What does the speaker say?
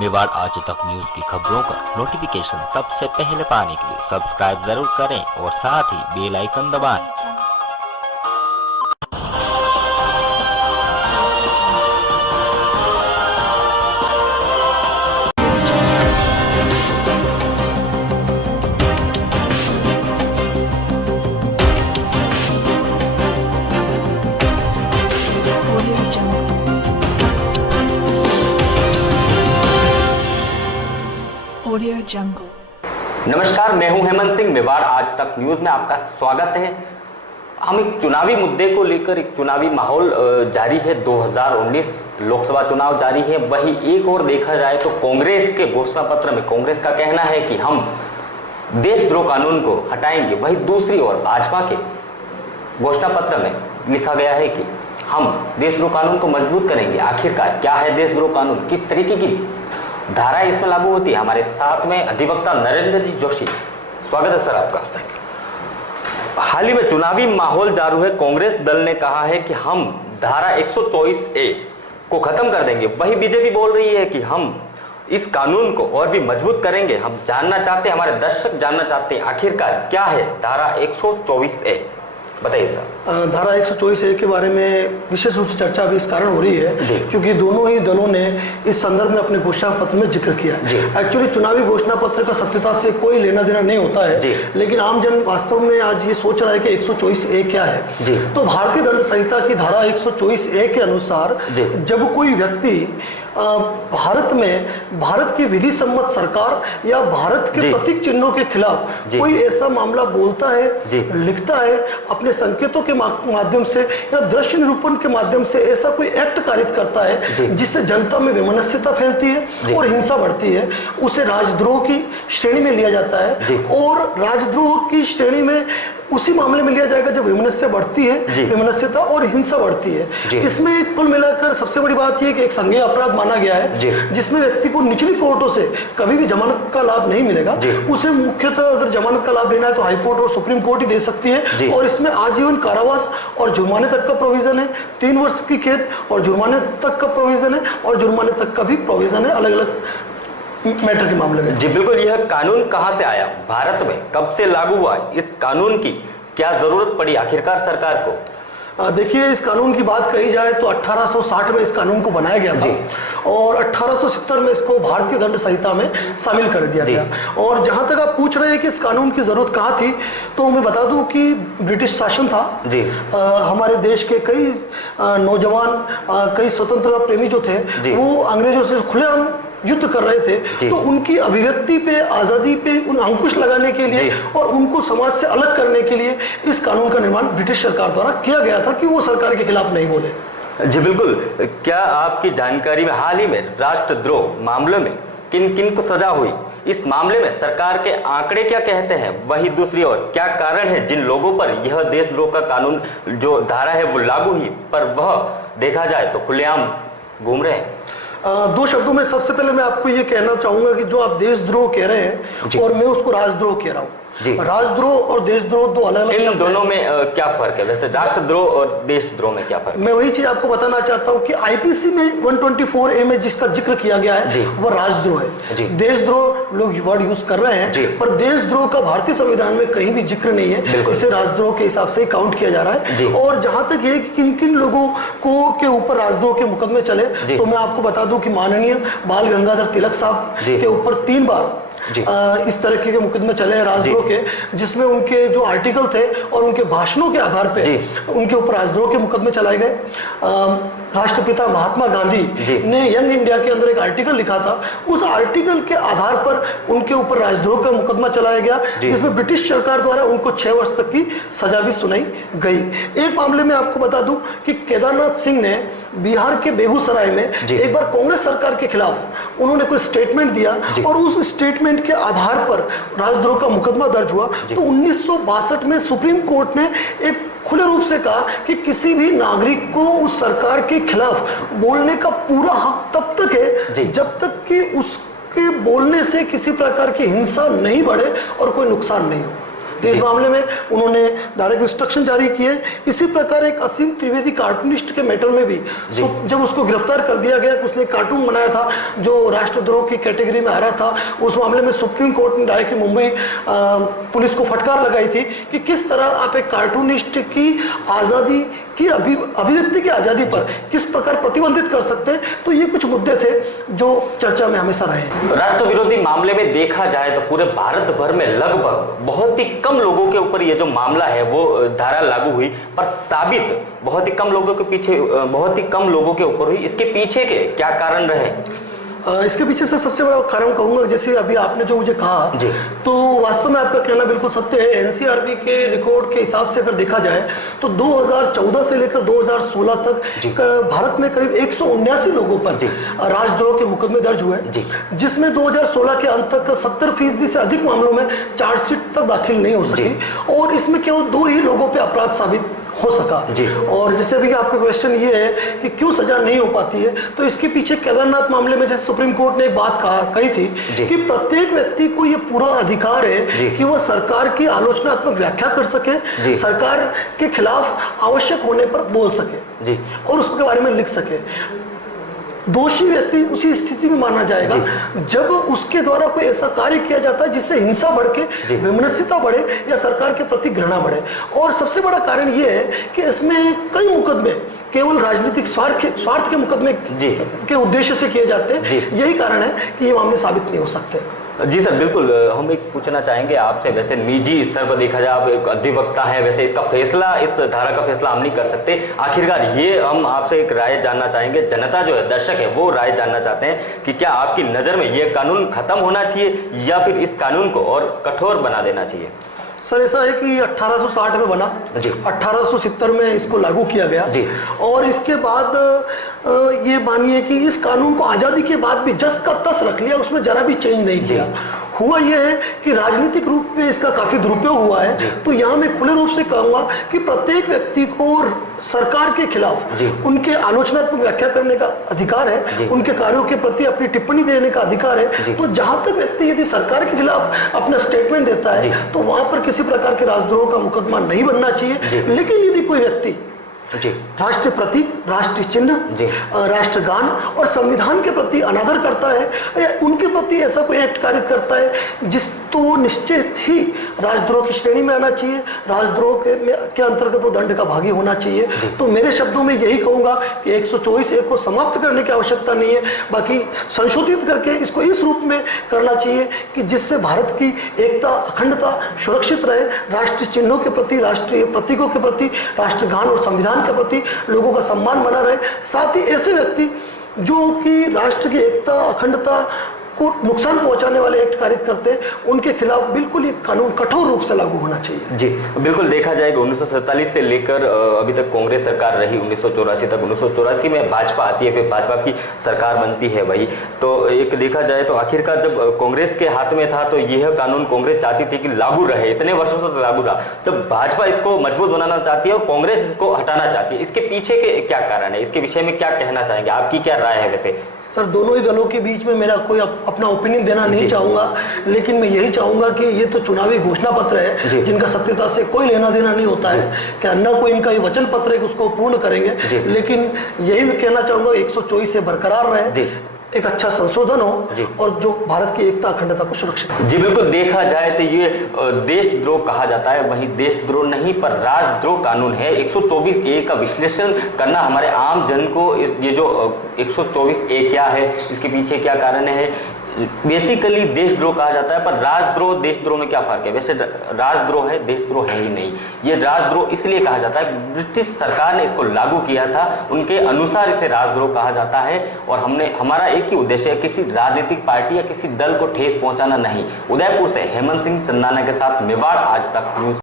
मेवाड़ आज तक न्यूज की खबरों का नोटिफिकेशन सबसे पहले पाने के लिए सब्सक्राइब जरूर करें और साथ ही बेल आइकन दबाएं। नमस्कार, मैं हूं हेमंत सिंह। मेवाड़ आज तक न्यूज में आपका स्वागत है। हम एक चुनावी मुद्दे को लेकर, एक चुनावी माहौल जारी है, 2019 लोकसभा चुनाव जारी है। वही एक और देखा जाए तो कांग्रेस के घोषणा पत्र में कांग्रेस का कहना है कि हम देशद्रोह कानून को हटाएंगे। वही दूसरी ओर भाजपा के घोषणा पत्र में लिखा गया है कि हम देशद्रोह कानून को मजबूत करेंगे। आखिरकार क्या है देशद्रोह कानून, किस तरीके की धारा इसमें लागू होती है? हमारे साथ में अधिवक्ता नरेंद्र जी जोशी, स्वागत है सर आपका। हाल ही में चुनावी माहौल जारी है। कांग्रेस दल ने कहा है कि हम धारा 124A को खत्म कर देंगे। वही बीजेपी बोल रही है कि हम इस कानून को और भी मजबूत करेंगे। हम जानना चाहते हैं, हमारे दर्शक जानना चाहते हैं, आखिरकार क्या है धारा 124A, बताइए सर। धारा 124A के बारे में विशेष रूप से चर्चा अभी इस कारण हो रही है क्योंकि दोनों ही दलों ने इस संदर्भ में अपने घोषणा पत्र में जिक्र किया है। एक्चुअली चुनावी घोषणा पत्र का सत्यता से कोई लेना देना नहीं होता है, लेकिन आम जन वास्तव में आज ये सोच रहा है कि 124A क्या है। तो भारतीय दंड संहिता की धारा 124A के अनुसार जब कोई व्यक्ति भारत में भारत की विधि सम्मत सरकार या भारत के प्रतीक चिन्हों के खिलाफ कोई ऐसा मामला बोलता है, लिखता है, अपने संकेतों के माध्यम से या दृश्य निरूपण के माध्यम से ऐसा कोई एक्ट कारित करता है जिससे जनता में वैमनस्यता फैलती है और हिंसा बढ़ती है, उसे राजद्रोह की श्रेणी में लिया जाता है। और राजद्रोह की श्रेणी में उसी मामले में लिया जाएगा जब वैमनस्य बढ़ती है, वैमनस्यता और हिंसा बढ़ती है। इसमें कुल मिलाकर सबसे बड़ी बात यह कि एक संज्ञेय अपराध माना गया है जिसमें व्यक्ति को निचली कोर्टों से कभी भी जमानत का लाभ नहीं मिलेगा। उसे मुख्यतः अगर जमानत का लाभ लेना है तो हाई कोर्ट और सुप्रीम कोर्ट ही दे सकती है। और इसमें आजीवन कारावास और जुर्माने तक का प्रोविजन है, 3 वर्ष की कैद और जुर्माने तक का प्रोविजन है, और जुर्माने तक का भी प्रोविजन है अलग अलग मैटर के मामले में। जी बिल्कुल। यह कानून कहां से आया, भारत में कब से लागू हुआ, इस कानून की क्या जरूरत पड़ी आखिरकार सरकार को? देखिए, इस कानून की बात कही जाए तो 1860 में इस कानून को बनाया गया था और 1870 में इसको भारतीय दंड संहिता में शामिल कर दिया गया। और जहां तक आप पूछ रहे हैं कि इस कानून की जरूरत कहां थी, तो मैं बता दूं कि ब्रिटिश शासन था। हमारे देश के कई नौजवान, कई स्वतंत्रता प्रेमी जो थे वो अंग्रेजों से खुलेआम युद्ध कर रहे थे। तो उनकी अभिव्यक्ति पे, आजादी पे उन अंकुश लगाने के लिए और उनको समाज से अलग करने के लिए इस कानून का निर्माण ब्रिटिश सरकार द्वारा किया गया था कि वो सरकार के खिलाफ नहीं बोले। जी बिल्कुल। क्या आपकी जानकारी में हाल ही में राष्ट्रद्रोह मामले में किन किन को सजा हुई, इस मामले में सरकार के आंकड़े क्या कहते हैं? वही दूसरी ओर क्या कारण है जिन लोगों पर यह देशद्रोह का कानून जो धारा है वो लागू हुई, पर वह देखा जाए तो खुलेआम घूम रहे हैं? 2 शब्दों में सबसे पहले मैं आपको ये कहना चाहूंगा कि जो आप देशद्रोह कह रहे हैं और मैं उसको राजद्रोह कह रहा हूँ। राजद्रोह और देशद्रोह दो अलग अलग। इन दोनों में क्या फर्क है? वैसे राष्ट्रद्रोह और देशद्रोह में क्या फर्क है? मैं वही चीज आपको बताना चाहता हूँ कि आईपीसी में 124A में जिसका जिक्र किया गया है वह राजद्रोह है। देशद्रोह लोग वर्ड यूज कर रहे हैं, पर देशद्रोह का भारतीय संविधान में कहीं भी जिक्र नहीं है। इसे राजद्रोह के हिसाब से काउंट किया जा रहा है। और जहां तक ये कि किन किन लोगों को के ऊपर राजद्रोह के मुकदमे चले, तो मैं आपको बता दूं कि माननीय बाल गंगाधर तिलक साहब के ऊपर 3 बार इस तरह के मुकदमे चले हैं राजद्रोह के, जिसमें उनके जो आर्टिकल थे और उनके भाषणों के आधार पे उनके ऊपर राजद्रोह के मुकदमे चलाए गए। राष्ट्रपिता महात्मा गांधी ने यंग इंडिया के अंदर एक आर्टिकल लिखा था, उस आर्टिकल के आधार पर उनके ऊपर राजद्रोह का मुकदमा चलाया गया, जिसमें ब्रिटिश सरकार द्वारा उनको 6 वर्ष तक की सजा भी सुनाई गई। एक मामले में आपको बता दूं कि केदारनाथ सिंह ने बिहार के बेगूसराय में एक बार कांग्रेस सरकार के खिलाफ उन्होंने कोई स्टेटमेंट दिया और उस स्टेटमेंट के आधार पर राजद्रोह का मुकदमा दर्ज हुआ। तो 1962 में सुप्रीम कोर्ट ने एक खुले रूप से कहा कि किसी भी नागरिक को उस सरकार के खिलाफ बोलने का पूरा हक तब तक है जब तक कि उसके बोलने से किसी प्रकार की हिंसा नहीं बढ़े और कोई नुकसान नहीं हो। तो इस मामले में उन्होंने डायरेक्ट इंस्ट्रक्शन जारी किए। इसी प्रकार एक असीम त्रिवेदी कार्टूनिस्ट के मैटर में भी जब उसको गिरफ्तार कर दिया गया, उसने कार्टून बनाया था जो राष्ट्रद्रोह की कैटेगरी में आ रहा था, उस मामले में सुप्रीम कोर्ट ने डायरेक्ट मुंबई पुलिस को फटकार लगाई थी कि किस तरह आप एक कार्टूनिस्ट की आज़ादी की अभिव्यक्ति की आज़ादी पर किस प्रकार प्रतिबंधित कर सकते हैं। तो ये कुछ मुद्दे थे जो चर्चा में हमेशा रहे। राष्ट्र विरोधी मामले में देखा जाए तो पूरे भारत भर में लगभग बहुत ही कम लोगों के ऊपर ये जो मामला है वो धारा लागू हुई, पर साबित बहुत ही कम लोगों के पीछे, बहुत ही कम लोगों के ऊपर हुई। इसके पीछे के क्या कारण रहे? इसके पीछे से सबसे बड़ा कारण कहूंगा, जैसे अभी आपने जो मुझे कहा, तो वास्तव में आपका कहना बिल्कुल सत्य है। एनसीआरबी के रिकॉर्ड के हिसाब से अगर देखा जाए तो 2014 से लेकर 2016 तक भारत में करीब 179 लोगों पर राजद्रोह के मुकदमे दर्ज हुए, जिसमें 2016 के अंत तक 70% से अधिक मामलों में चार्जशीट तक दाखिल नहीं हो सकी, और इसमें केवल 2 ही लोगों पर अपराध साबित हो सका। और जैसे अभी आपका क्वेश्चन ये है कि क्यों सजा नहीं हो पाती है, तो इसके पीछे केदारनाथ मामले में जैसे सुप्रीम कोर्ट ने एक बात कही थी कि प्रत्येक व्यक्ति को ये पूरा अधिकार है कि वह सरकार की आलोचनात्मक व्याख्या कर सके, सरकार के खिलाफ आवश्यक होने पर बोल सके और उसके बारे में लिख सके। दोषी व्यक्ति उसी स्थिति में माना जाएगा जब उसके द्वारा कोई ऐसा कार्य किया जाता है जिससे हिंसा बढ़ के विमनस्यता बढ़े या सरकार के प्रति घृणा बढ़े। और सबसे बड़ा कारण यह है कि इसमें कई मुकदमे केवल राजनीतिक स्वार्थ के मुकदमे के उद्देश्य से किए जाते हैं। यही कारण है कि ये मामले साबित नहीं हो सकते। जी सर, बिल्कुल। हम एक पूछना चाहेंगे आपसे, वैसे निजी स्तर पर देखा जाए आप एक अधिवक्ता हैं, वैसे इसका फैसला, इस धारा का फैसला हम नहीं कर सकते। आखिरकार ये हम आपसे एक राय जानना चाहेंगे, जनता जो है, दर्शक है, वो राय जानना चाहते हैं कि क्या आपकी नज़र में ये कानून खत्म होना चाहिए या फिर इस कानून को और कठोर बना देना चाहिए? सर ऐसा है कि 1860 में बना, 1870 में इसको लागू किया गया, और इसके बाद ये मानिए कि इस कानून को आज़ादी के बाद भी जस का तस रख लिया, उसमें जरा भी चेंज नहीं किया। हुआ यह है कि राजनीतिक रूप में इसका काफी दुरुपयोग हुआ है। तो यहाँ मैं खुले रूप से कहूंगा कि प्रत्येक व्यक्ति को सरकार के खिलाफ उनके आलोचनात्मक व्याख्या करने का अधिकार है, उनके कार्यों के प्रति अपनी टिप्पणी देने का अधिकार है। तो जहां तक व्यक्ति यदि सरकार के खिलाफ अपना स्टेटमेंट देता है तो वहां पर किसी प्रकार के राजद्रोह का मुकदमा नहीं बनना चाहिए। लेकिन यदि कोई व्यक्ति राष्ट्रीय प्रतीक, राष्ट्रीय चिन्ह, राष्ट्रगान और संविधान के प्रति अनादर करता है या उनके प्रति ऐसा कोई एक्ट कारित करता है जिस तो वो निश्चित ही राजद्रोह की श्रेणी में आना चाहिए, राजद्रोह के अंतर्गत वो दंड का भागी होना चाहिए। तो मेरे शब्दों में यही कहूंगा कि 124A को समाप्त करने की आवश्यकता नहीं है, बाकी संशोधित करके इसको इस रूप में करना चाहिए कि जिससे भारत की एकता, अखंडता सुरक्षित रहे, राष्ट्रीय चिन्हों के प्रति, राष्ट्रीय प्रतीकों के प्रति, राष्ट्रगान और संविधान के प्रति लोगों का सम्मान बना रहे। साथ ही ऐसे व्यक्ति जो कि राष्ट्र की एकता, अखंडता को नुकसान पहुंचाने वाले एक्ट कारित करते हैं, उनके खिलाफ बिल्कुल ये कानून कठोर रूप से लागू होना चाहिए। जी बिल्कुल, देखा जाएगा 1947 से लेकर अभी तक कांग्रेस सरकार रही, 1984 तक। 1984 में भाजपा आती है, फिर भाजपा की सरकार बनती है वही। तो एक देखा जाए तो आखिरकार जब कांग्रेस के हाथ में था तो यह कानून कांग्रेस चाहती थी कि लागू रहे, इतने वर्षों से लागू रहा। जब भाजपा इसको मजबूत बनाना चाहती है और कांग्रेस इसको हटाना चाहती है, इसके पीछे के क्या कारण है? इसके विषय में क्या कहना चाहेंगे? आपकी क्या राय है? वैसे सर दोनों ही दलों के बीच में मेरा कोई अपना ओपिनियन देना नहीं चाहूंगा, लेकिन मैं यही चाहूंगा कि ये तो चुनावी घोषणा पत्र है जिनका सत्यता से कोई लेना देना नहीं होता है, कि अन्ना कोई इनका ये वचन पत्र है कि उसको पूर्ण करेंगे। लेकिन यही मैं कहना चाहूंगा 124 से बरकरार रहे, एक अच्छा संशोधन हो और जो भारत की एकता, अखंडता को सुरक्षित। जी बिल्कुल, देखा जाए तो ये देशद्रोह कहा जाता है, वही देशद्रोह नहीं पर राजद्रोह कानून है। 124A का विश्लेषण करना हमारे आम जन को, ये जो 124A क्या है, इसके पीछे क्या कारण है, बेसिकली देशद्रोह कहा जाता है। पर राजद्रोह, देशद्रोह में क्या फर्क है? वैसे राजद्रोह है, देशद्रोह है ही नहीं। ये राजद्रोह इसलिए कहा जाता है, ब्रिटिश सरकार ने इसको लागू किया था, उनके अनुसार इसे राजद्रोह कहा जाता है। और हमारा एक ही उद्देश्य है, किसी राजनीतिक पार्टी या किसी दल को ठेस पहुंचाना नहीं। उदयपुर से हेमंत सिंह चंदाना के साथ मेवाड़ आज तक न्यूज।